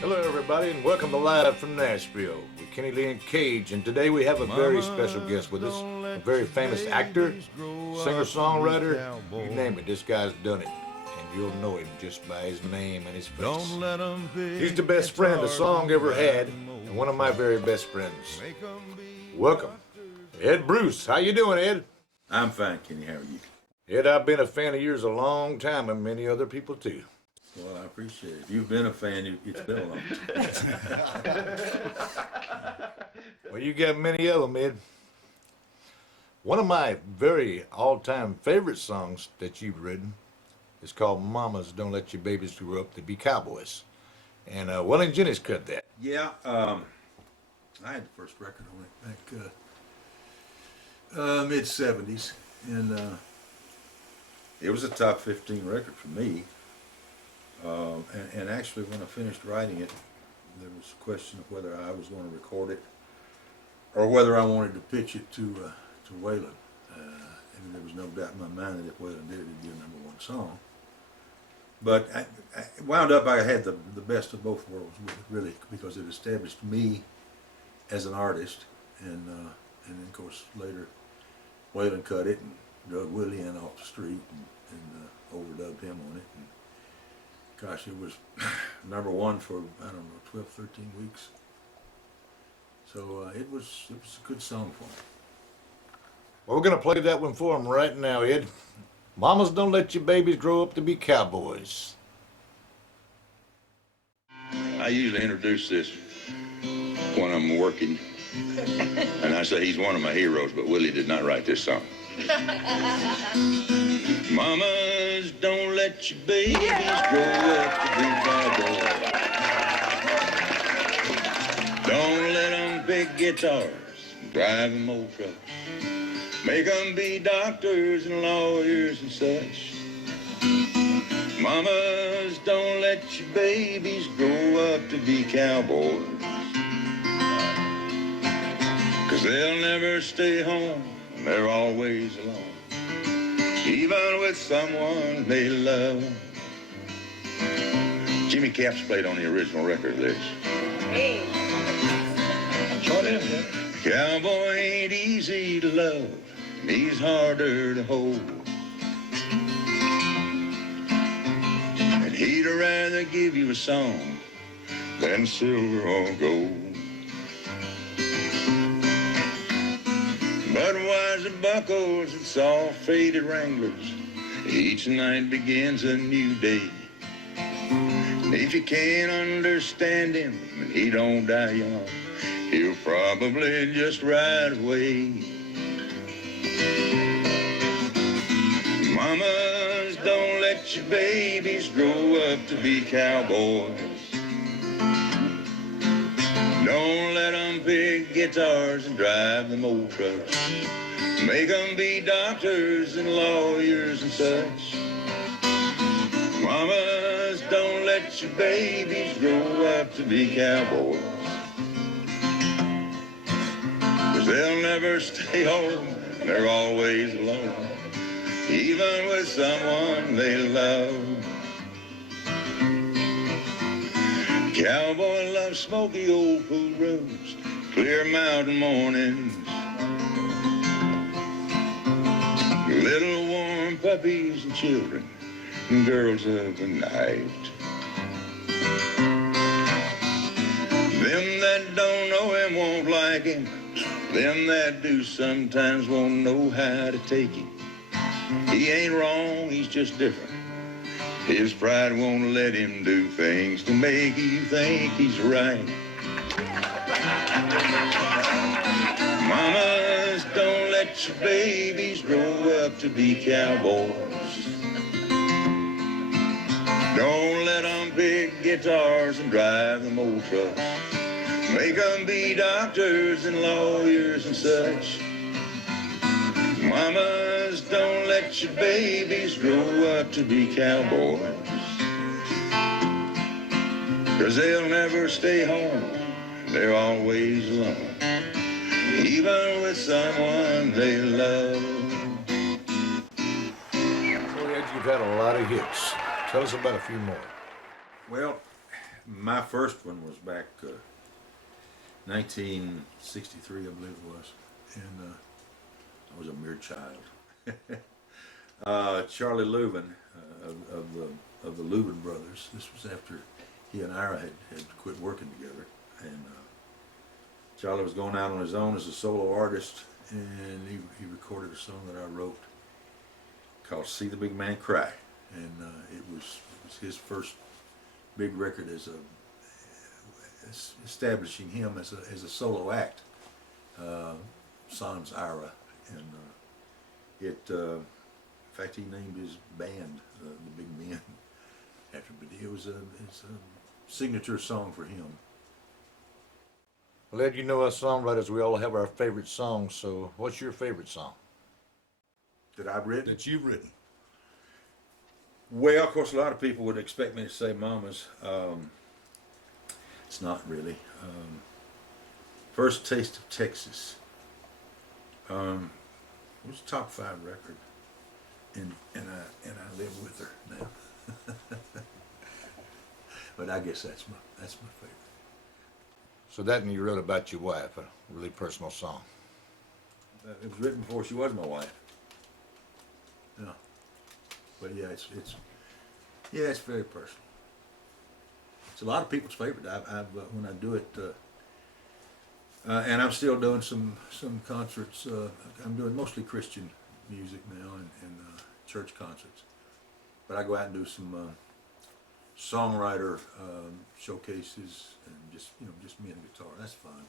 Hello, everybody, and welcome to Live from Nashville with Kenny Lee and Cage. And today we have a very special guest with us, a very famous actor, singer-songwriter. You name it, this guy's done it. And you'll know him just by his name and his face. He's the best friend the song ever had, and one of my very best friends. Welcome, Ed Bruce. How you doing, Ed? I'm fine, Kenny. How are you? Ed, I've been a fan of yours a long time, and many other people too. Well, I appreciate it. If you've been a fan, it's been a long time. Well, you got many of them, Ed. One of my very all-time favorite songs that you've written is called Mamas Don't Let Your Babies Grow Up to Be Cowboys. And Will and Jenny's cut that. Yeah, I had the first record on it back mid-'70s, and it was a top 15 record for me. And actually, when I finished writing it, there was a question of whether I was going to record it or whether I wanted to pitch it to Waylon. And there was no doubt in my mind that if Waylon did it, it'd be a #1 song. But I wound up, I had the best of both worlds with it, really, because it established me as an artist, and then of course later Waylon cut it and drug Willie in off the street and overdubbed him on it. And gosh, it was #1 for, I don't know, 12, 13 weeks. So it was a good song for me. Well, we're going to play that one for him right now, Ed. Mamas Don't Let Your Babies Grow Up to Be Cowboys. I usually introduce this when I'm working, and I say he's one of my heroes, but Willie did not write this song. Mamas, don't let your babies grow up to be cowboys. Don't let them pick guitars, drive them old trucks. Make them be doctors and lawyers and such. Mamas, don't let your babies grow up to be cowboys. 'Cause they'll never stay home, they're always alone, even with someone they love. Jimmy Capps played on the original record of this. Hey. Cowboy ain't easy to love, he's harder to hold. And he'd rather give you a song than silver or gold. Budweiser buckles and soft faded Wranglers, each night begins a new day. And if you can't understand him and he don't die young, he'll probably just ride away. Mamas, don't let your babies grow up to be cowboys. Don't let them pick guitars and drive them old trucks. Make them be doctors and lawyers and such. Mamas, don't let your babies grow up to be cowboys. 'Cause they'll never stay home, they're always alone, even with someone they love. Cowboy loves smoky old pool rooms, clear mountain mornings, little warm puppies and children, and girls of the night. Them that don't know him won't like him, them that do sometimes won't know how to take him. He ain't wrong, he's just different. His pride won't let him do things to make you think he's right. Mamas, don't let your babies grow up to be cowboys. Don't let them pick guitars and drive them old trucks. Make them be doctors and lawyers and such. Mamas, don't let your babies grow up to be cowboys. 'Cause they'll never stay home, they're always alone, even with someone they love. Well, Ed, you've had a lot of hits. Tell us about a few more. Well, My first one was back 1963, I believe it was, and I was a mere child. Charlie Leuven of the Leuven brothers. This was after he and Ira had quit working together, and Charlie was going out on his own as a solo artist, and he recorded a song that I wrote called "See the Big Man Cry," and it was his first big record as establishing him as a solo act, sans Ira, and in fact he named his band the Big Men after, but it's a signature song for him. Well, Ed, you know us songwriters, we all have our favorite songs, so what's your favorite song? That I've written? That you've written. Well, of course, a lot of people would expect me to say Mama's. It's not really. First Taste of Texas. It was a top 5 record, and I live with her now. But I guess that's my favorite. So that and you wrote about your wife, a really personal song. It was written before she was my wife. Yeah. But yeah, it's very personal. It's a lot of people's favorite. I've when I do it, and I'm still doing some concerts. I'm doing mostly Christian music now and church concerts. But I go out and do some songwriter showcases and just me and guitar. That's fun.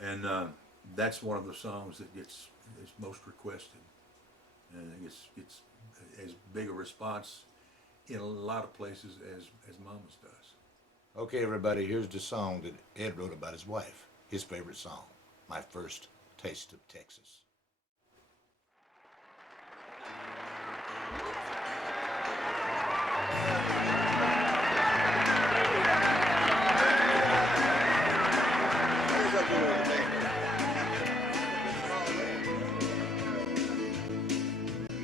And that's one of the songs that is most requested, and it gets as big a response in a lot of places as Mama's does. Okay, everybody, here's the song that Ed wrote about his wife, his favorite song, My First Taste of Texas.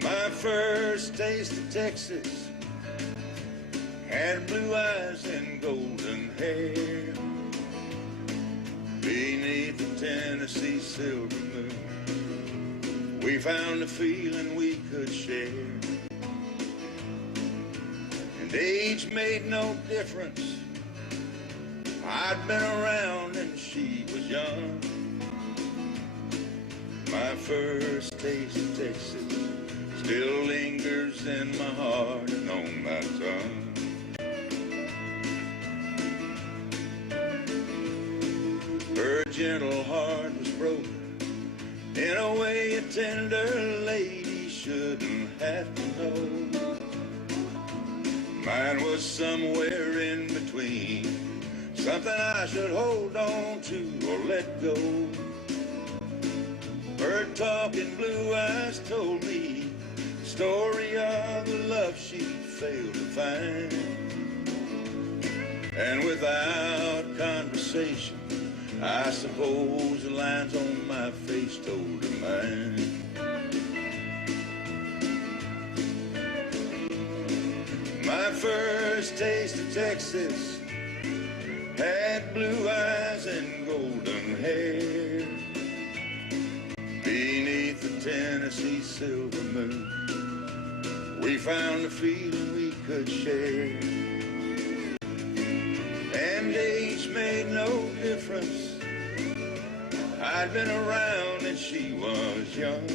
My first taste of Texas had blue eyes and golden hair. Beneath the Tennessee silver moon, we found a feeling we could share. And age made no difference. I'd been around and she was young. My first taste of Texas still lingers in my heart and on my tongue. Her gentle heart was broken in a way a tender lady shouldn't have to know. Mine was somewhere in between, something I should hold on to or let go. Her talking blue eyes told me the story of the love she failed to find. And without conversation, I suppose the lines on my face told her mine. My first taste of Texas had blue eyes and golden hair. Beneath the Tennessee silver moon, we found a feeling we could share. And age made no difference. I'd been around and she was young.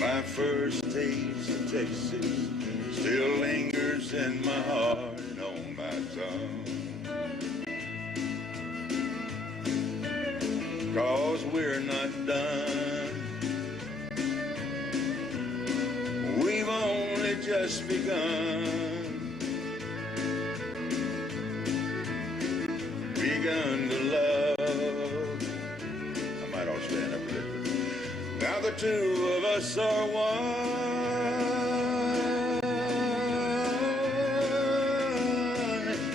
My first taste of Texas still lingers in my heart and on my tongue. 'Cause we're not done. We've only just begun. Begun to love. I might all stand up a little. Now the two of us are one.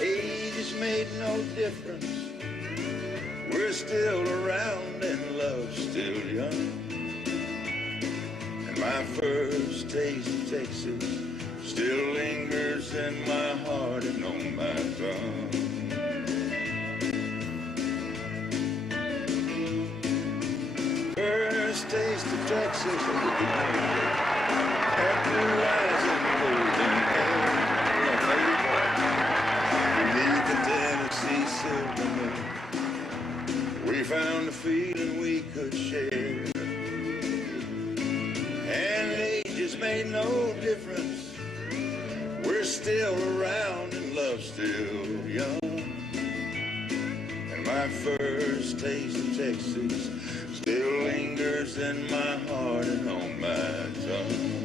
Age has made no difference. We're still around and love's still young. And my first taste of Texas still lingers in my heart and on my tongue. First taste of Texas after rising golden hair beneath the Tennessee silver moon. We found a feeling we could share, and ages made no difference. We're still around and love's still young. And my first taste of Texas still lingers in my heart and on my tongue.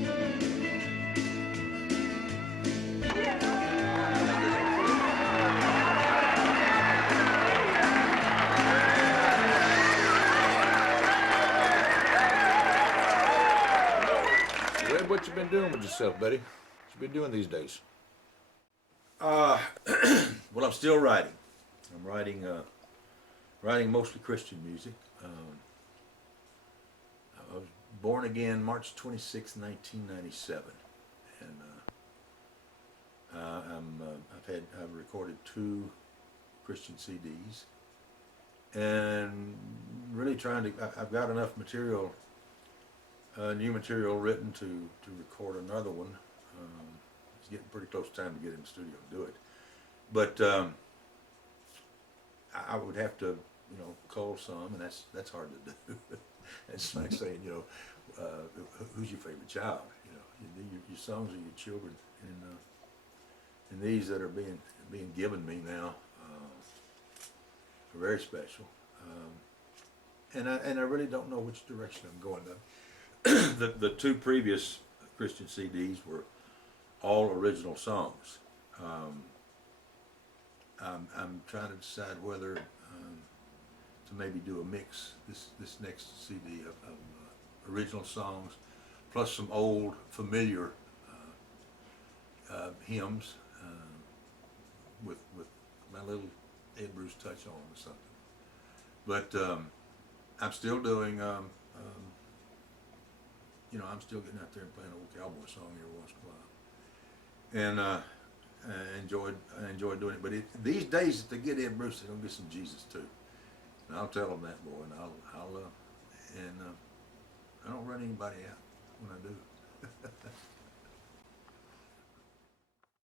Red, what you been doing with yourself, buddy? What you been doing these days? Well, I'm still writing. I'm writing mostly Christian music. I was born again March 26, 1997, and I've recorded 2 Christian CDs, and really trying to. I've got enough material, new material written to record another one. It's getting pretty close time to get in the studio and do it, but I would have to, cull some, and that's hard to do. It's like saying, who's your favorite child? Your songs are your children, and these that are being given me now are very special. And I really don't know which direction I'm going. The 2 previous Christian CDs were all original songs. I'm trying to decide whether to maybe do a mix this next CD of original songs plus some old familiar hymns with my little Ed Bruce touch on them or something. But I'm still doing I'm still getting out there and playing an old cowboy song every once in a while, and I enjoyed doing it. But these days, if they get Ed Bruce, they're gonna get some Jesus too. And I'll tell them that, boy, and I don't run anybody out when I do.